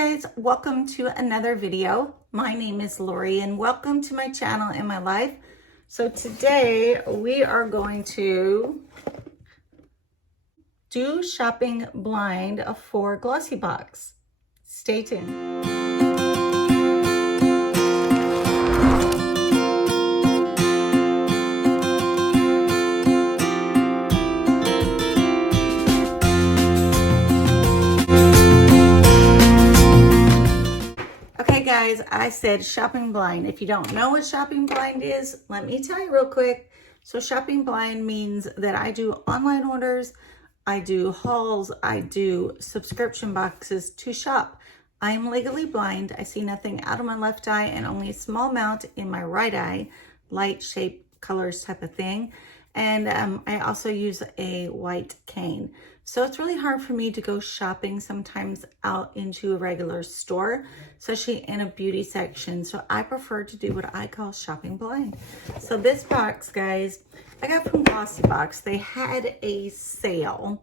guys, welcome to another video. My name is Lori and welcome to my channel and my life. So today we are going to do shopping blind for Glossybox. Stay tuned. Guys, I said shopping blind. If you don't know what shopping blind is, let me tell you real quick. So shopping blind means that I do online orders, I do hauls, I do subscription boxes to shop. I am legally blind. I see nothing out of my left eye and only a small amount in my right eye, light, shape, colors type of thing. And I also use a white cane. So it's really hard for me to go shopping sometimes out into a regular store, especially in a beauty section. So I prefer to do what I call shopping blind. So this box, guys, I got from Glossybox. They had a sale.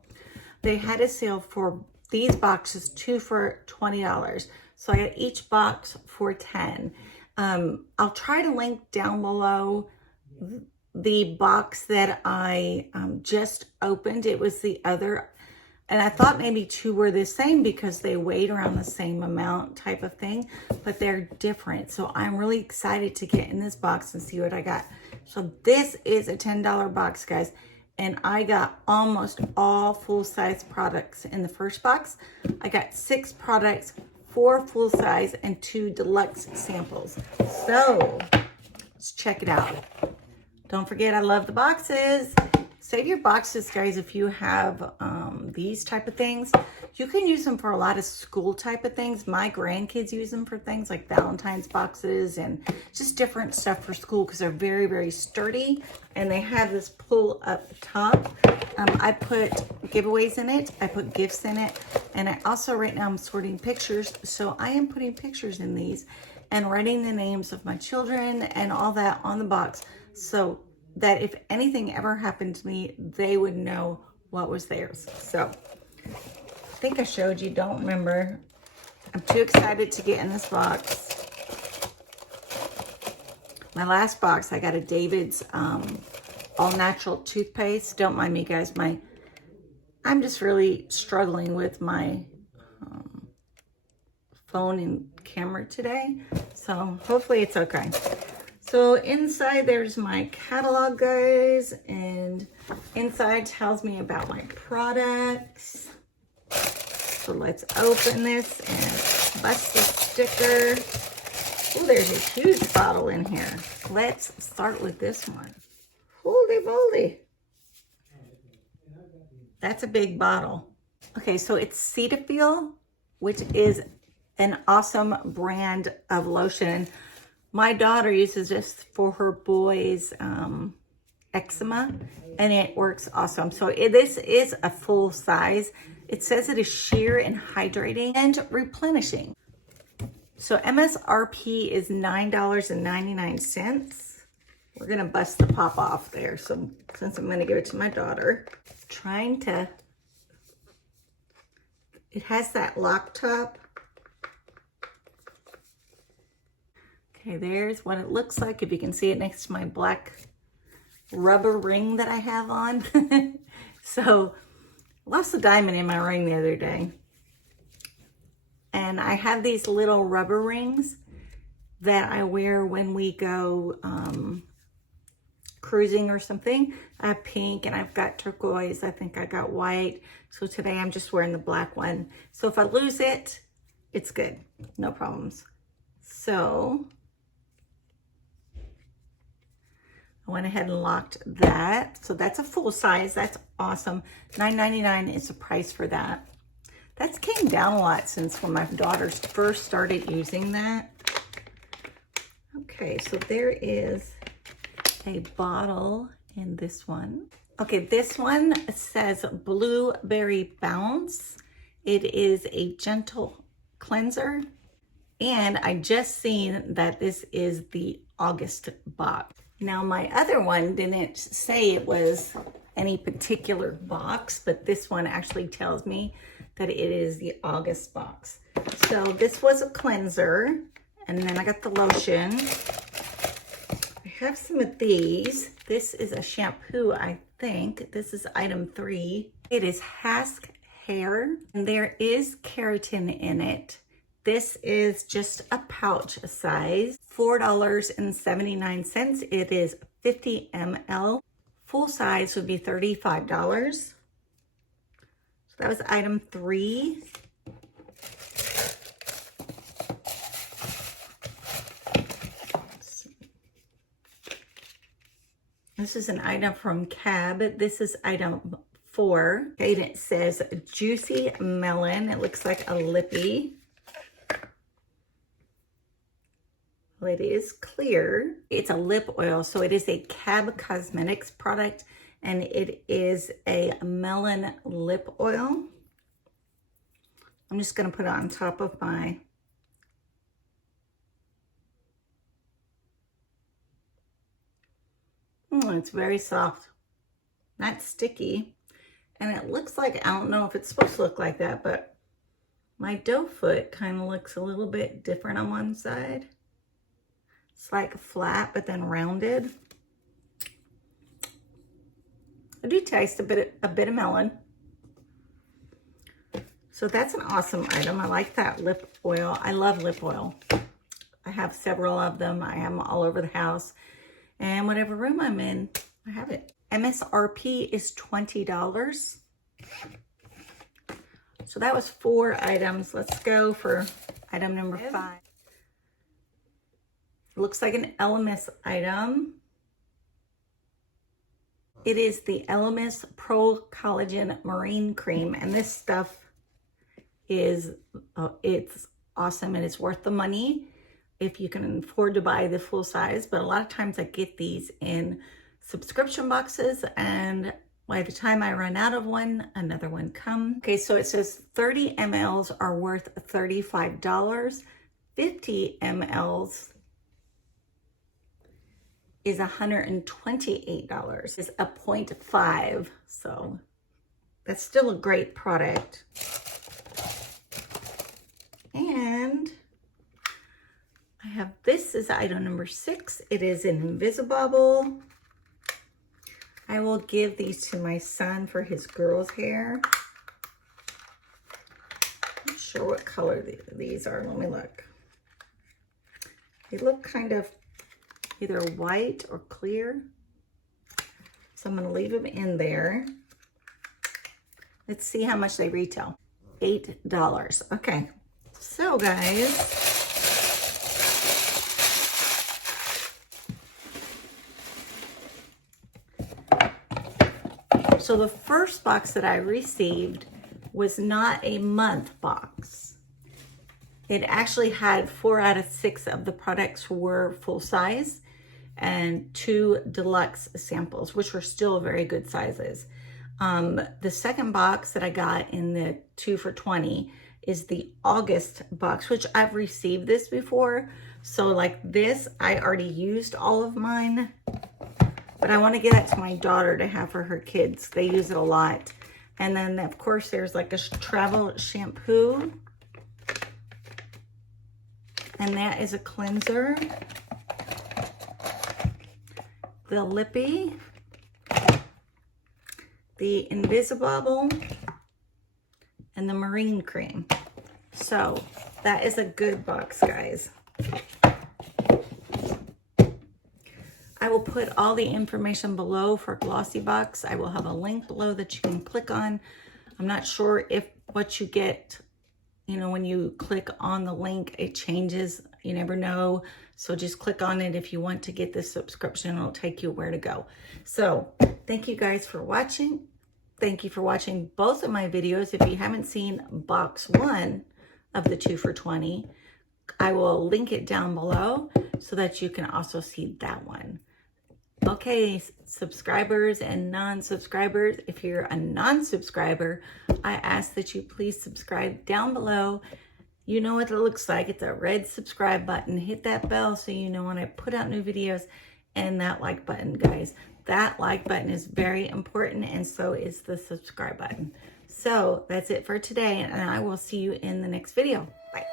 They had a sale for these boxes, 2 for $20. So I got each box for $10. I'll try to link down below the box that I just opened. It was the other, and I thought maybe 2 were the same because they weighed around the same amount type of thing, but they're different. So I'm really excited to get in this box and see what I got. So this is a $10 box, guys, and I got almost all full-size products in the first box. I got 6 products, 4 full-size and 2 deluxe samples. So let's check it out. Don't forget, I love the boxes. Save your boxes, guys, if you have these type of things. You can use them for a lot of school type of things. My grandkids use them for things like Valentine's boxes and just different stuff for school because they're very, very sturdy. And they have this pull up top. I put giveaways in it. I put gifts in it. And I also, right now, I'm sorting pictures. So I am putting pictures in these and writing the names of my children and all that on the box, so that if anything ever happened to me, they would know what was theirs. So I think I showed you, don't remember. I'm too excited to get in this box. My last box, I got a David's all natural toothpaste. Don't mind me, guys. I'm just really struggling with my phone and camera today. So hopefully it's okay. So inside there's my catalog, guys, and inside tells me about my products. So let's open this and bust the sticker. Oh, there's a huge bottle in here. Let's start with this one. Holy moly. That's a big bottle. Okay, so it's Cetaphil, which is an awesome brand of lotion. My daughter uses this for her boys' eczema, and it works awesome. So this is a full size. It says it is sheer and hydrating and replenishing. So MSRP is $9.99. We're gonna bust the pop off there. So since I'm gonna give it to my daughter, it has that lock top. Okay, there's what it looks like. If you can see it next to my black rubber ring that I have on. So, lost a diamond in my ring the other day. And I have these little rubber rings that I wear when we go cruising or something. I have pink and I've got turquoise. I think I got white. So today I'm just wearing the black one. So if I lose it, it's good. No problems. So I went ahead and locked that. So that's a full size. That's awesome. $9.99 is the price for that. That's came down a lot since when my daughters first started using that. Okay, so there is a bottle in this one. Okay, this one says Blueberry Bounce. It is a gentle cleanser. And I just seen that this is the August box. Now my other one didn't say it was any particular box, but this one actually tells me that it is the August box. So this was a cleanser, and then I got the lotion. I have some of these. This is a shampoo, I think. This is item 3. It is Hask hair, and there is keratin in it. This is just a pouch size, $4.79. It is 50 ml. Full size would be $35. So that was item 3. This is an item from Cab. This is item 4. Okay, and it says Juicy Melon. It looks like a lippy. Well, it is clear. It's a lip oil, so it is a Cab Cosmetics product, and it is a melon lip oil. I'm just going to put it on top of my it's very soft, not sticky, and it looks like, I don't know if it's supposed to look like that, but my doe foot kind of looks a little bit different on one side. It's like flat but then rounded. I do taste a bit of melon. So that's an awesome item. I like that lip oil. I love lip oil. I have several of them. I have them all over the house. And whatever room I'm in, I have it. MSRP is $20. So that was 4 items. Let's go for item number 5. It looks like an Elemis item. It is the Elemis Pro Collagen Marine Cream. And this stuff is, it's awesome and it's worth the money if you can afford to buy the full size. But a lot of times I get these in subscription boxes, and by the time I run out of one, another one comes. Okay, so it says 30 mLs are worth $35. 50 mLs is $128. It's a 0.5, so that's still a great product. And I have, this is item number 6. It is an Invisibobble. I will give these to my son for his girl's hair. I'm not sure what color these are. Let me look. They look kind of either white or clear. So I'm going to leave them in there. Let's see how much they retail. $8. Okay. So guys, so the first box that I received was not a month box. It actually had 4 out of 6 of the products were full size and 2 deluxe samples, which were still very good sizes. The second box that I got in the 2 for $20 is the August box, which I've received this before. So like this, I already used all of mine, but I want to get it to my daughter to have for her kids. They use it a lot. And then of course there's like a travel shampoo, and that is a cleanser. The lippy, the Invisibobble, and the marine cream. So that is a good box, guys. I will put all the information below for Glossybox. I will have a link below that you can click on. I'm not sure if what you get, you know, when you click on the link, it changes. You never know. So just click on it if you want to get this subscription. It'll take you where to go. So thank you guys for watching. Thank you for watching both of my videos. If you haven't seen box 1 of the 2 for $20, I will link it down below so that you can also see that one. Okay, subscribers and non-subscribers, if you're a non-subscriber, I ask that you please subscribe down below. You know what it looks like. It's a red subscribe button. Hit that bell so you know when I put out new videos, and that like button, guys. That like button is very important, and so is the subscribe button. So that's it for today, and I will see you in the next video. Bye.